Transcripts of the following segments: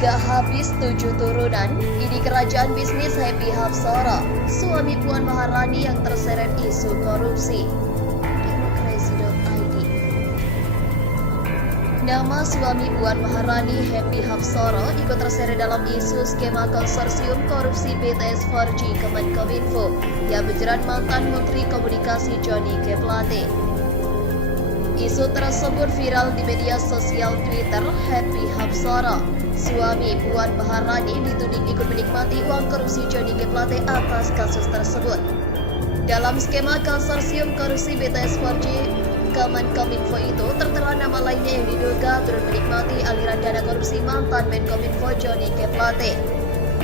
Gak habis 7 turunan, ini kerajaan bisnis Happy Hapsara, suami Puan Maharani yang terseret isu korupsi. Demokrasi.id. Nama suami Puan Maharani, Happy Hapsara, ikut terseret dalam isu skema konsorsium korupsi BTS 4G Kemenkominfo yang menjerat mantan Menteri Komunikasi Johnny G. Plate. Isu tersebut viral di media sosial Twitter. Happy Hapsara, suami Puan Maharani, dituding ikut menikmati uang korupsi Johnny G. Plate atas kasus tersebut. Dalam skema konsorsium korupsi BTS 4G Kemenkominfo itu tertera nama lainnya yang diduga turut menikmati aliran dana korupsi mantan Menkominfo Johnny G. Plate.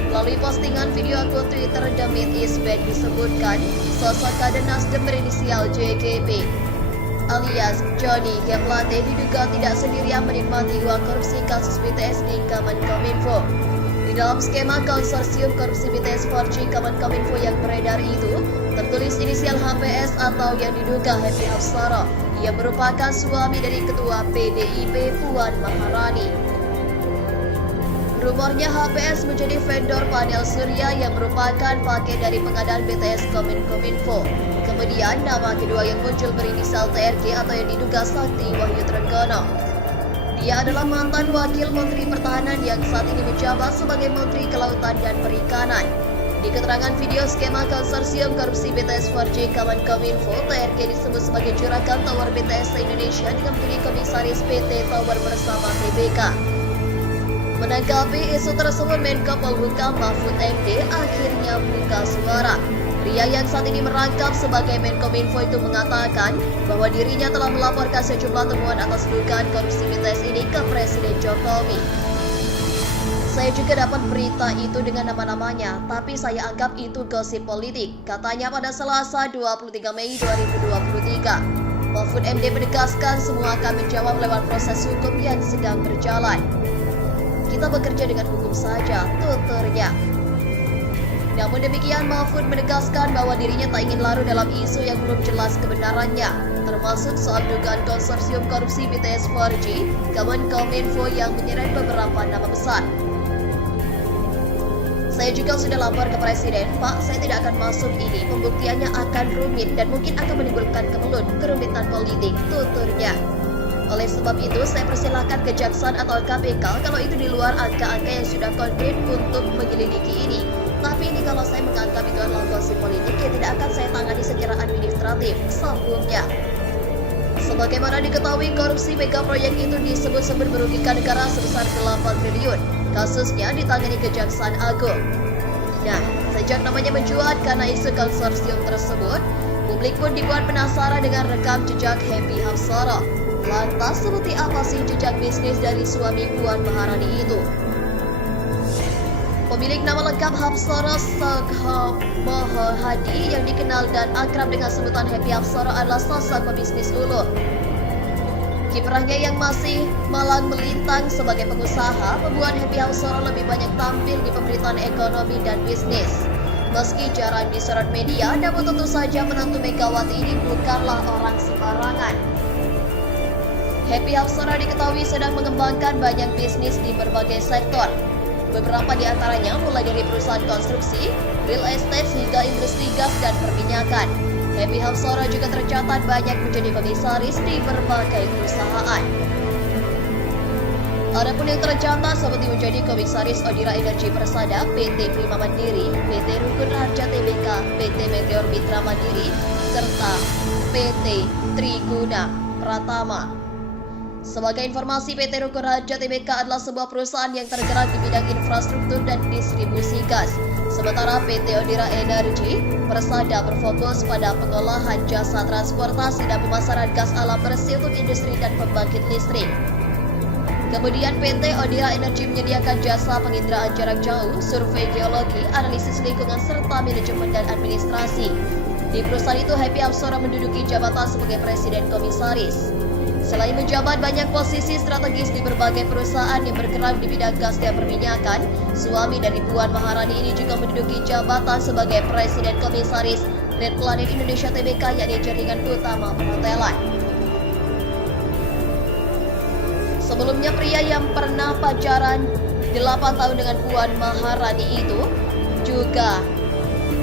Melalui postingan video akun Twitter The Myth is Back disebutkan sosok kader Nasdem berinisial JGP alias Johnny G. Plate diduga tidak sendirian menikmati uang korupsi kasus BTS di Kemenkominfo. Di dalam skema konsorsium korupsi BTS 4G Kemenkominfo yang beredar itu, tertulis inisial HPS atau yang diduga Happy Hapsara, yang merupakan suami dari Ketua PDIP Puan Maharani. Rumornya HPS menjadi vendor panel surya yang merupakan paket dari pengadaan BTS Kemenkominfo. Kemudian nama kedua yang muncul berinisial TRG atau yang diduga Sakti Wahyu Trenggono. Dia adalah mantan Wakil Menteri Pertahanan yang saat ini menjabat sebagai Menteri Kelautan dan Perikanan. Di keterangan video skema konsorsium korupsi BTS 4G Kemenkominfo, TRG disebut sebagai juragan tower BTS se-Indonesia dengan menjadi komisaris PT Tower bersama TBK. Menanggapi isu tersebut, Menko Polhukam Mahfud MD akhirnya buka suara. Pria yang saat ini merangkap sebagai Menkominfo itu mengatakan bahwa dirinya telah melaporkan sejumlah temuan atas dugaan korupsi BTS ini ke Presiden Jokowi. Saya juga dapat berita itu dengan nama-namanya, tapi saya anggap itu gosip politik, katanya pada Selasa 23 Mei 2023. Mahfud MD menegaskan semua akan menjawab lewat proses hukum yang sedang berjalan. Kita bekerja dengan hukum saja, tuturnya. Namun demikian, Mahfud menegaskan bahwa dirinya tak ingin larut dalam isu yang belum jelas kebenarannya, termasuk soal dugaan konsorsium korupsi BTS 4G Kemenkominfo yang menyeret beberapa nama besar. Saya juga sudah lapor ke Presiden, Pak, saya tidak akan masuk ini, pembuktiannya akan rumit dan mungkin akan menimbulkan kerumitan politik, tuturnya. Oleh sebab itu, saya persilahkan kejaksaan atau KPK kalau itu di luar angka-angka yang sudah konkret untuk menyelidiki ini. Tapi ini kalau saya menganggap itu adalah gosip politik yang tidak akan saya tangani secara administratif, sambungnya. Sebagaimana diketahui, korupsi mega proyek itu disebut-sebut merugikan negara sebesar 8 triliun. Kasusnya ditangani Kejaksaan Agung. Nah, sejak namanya mencuat karena isu konsorsium tersebut, publik pun dibuat penasaran dengan rekam jejak Happy Hapsara. Lantas seperti apa sih jejak bisnis dari suami Puan Maharani itu? Pemilik nama lengkap Hapsara Sakha Mahahadi yang dikenal dan akrab dengan sebutan Happy Hapsara adalah sosok pebisnis ulung. Kiprahnya yang masih malang melintang sebagai pengusaha membuat Happy Hapsara lebih banyak tampil di pemberitaan ekonomi dan bisnis. Meski jarang disorot media, namun tentu saja menantu Megawati ini bukanlah orang sembarangan. Happy Hapsara diketahui sedang mengembangkan banyak bisnis di berbagai sektor. Beberapa di antaranya mulai dari perusahaan konstruksi, real estate hingga industri gas dan perminyakan. Happy Hapsara juga tercatat banyak menjadi komisaris di berbagai perusahaan. Adapun yang tercatat seperti menjadi komisaris Odira Energi Persada, PT Prima Mandiri, PT Rukun Raharja Tbk, PT Meteor Mitra Mandiri, serta PT Triguna Pratama. Sebagai informasi, PT Rukun Raharja Tbk adalah sebuah perusahaan yang tergerak di bidang infrastruktur dan distribusi gas. Sementara PT Odira Energi Persada berfokus pada pengolahan jasa transportasi dan pemasaran gas alam bersih untuk industri dan pembangkit listrik. Kemudian PT Odira Energi menyediakan jasa penginderaan jarak jauh, survei geologi, analisis lingkungan, serta manajemen dan administrasi. Di perusahaan itu, Happy Hapsara menduduki jabatan sebagai Presiden Komisaris. Selain menjabat banyak posisi strategis di berbagai perusahaan yang bergerak di bidang gas dan perminyakan, suami dari Puan Maharani ini juga menduduki jabatan sebagai Presiden Komisaris Red Planet Indonesia Tbk, yakni jaringan utama perhotelan. Sebelumnya, pria yang pernah pacaran 8 tahun dengan Puan Maharani itu juga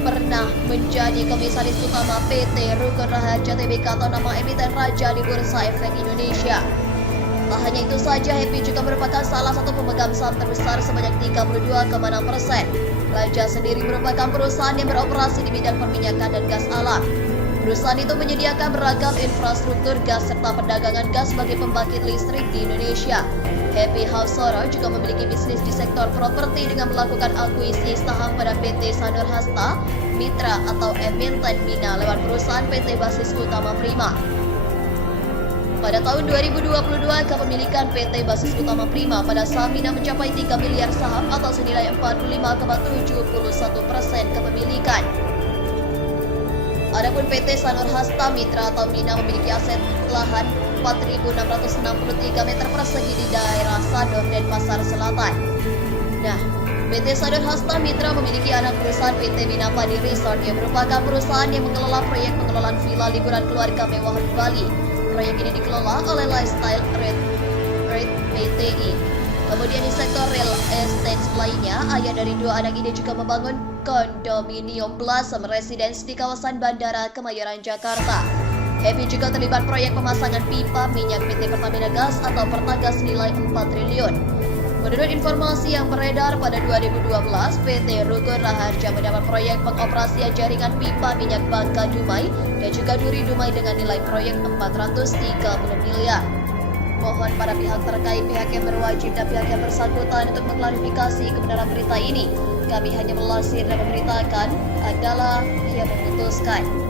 pernah menjadi komisaris utama PT Rukun Raharja Tbk atau nama emiten Raja di Bursa Efek Indonesia. Tak hanya itu saja, Happy juga merupakan salah satu pemegang saham terbesar sebanyak 32,6%. Raja sendiri merupakan perusahaan yang beroperasi di bidang perminyakan dan gas alam. Perusahaan itu menyediakan beragam infrastruktur gas serta perdagangan gas bagi pembangkit listrik di Indonesia. Happy Hapsara juga memiliki bisnis di sektor properti dengan melakukan akuisisi saham pada PT Sanur Hasta Mitra atau emiten Mina lewat perusahaan PT Basis Utama Prima. Pada tahun 2022, kepemilikan PT Basis Utama Prima pada saham Mina mencapai 3 miliar saham atau senilai 45,71% kepemilikan. Adapun PT Sanur Hasta Mitra atau Mina memiliki aset lahan 4.663 meter persegi di daerah Sador dan Pasar Selatan. Nah, PT Sanur Hasta Mitra memiliki anak perusahaan PT Minapadi Resort yang merupakan perusahaan yang mengelola proyek pengelolaan villa liburan keluarga mewah di Bali. Proyek ini dikelola oleh Lifestyle REIT PTI. Kemudian di sektor real estate lainnya, ayah dari dua anak ini juga membangun kondominium Blossom Residence di kawasan Bandara Kemayoran, Jakarta. Happy juga terlibat proyek pemasangan pipa minyak PT Pertamina Gas atau Pertagas nilai 4 triliun. Menurut informasi yang beredar pada 2012, PT Rukun Raharja mendapat proyek pengoperasian jaringan pipa minyak Bangka Dumai dan juga Duri Dumai dengan nilai proyek 430 miliar. Mohon para pihak terkait, pihak yang berwajib dan pihak yang bersangkutan untuk mengklarifikasi kebenaran berita ini. Kami hanya melansir dan memberitakan, adalah yang memutuskan.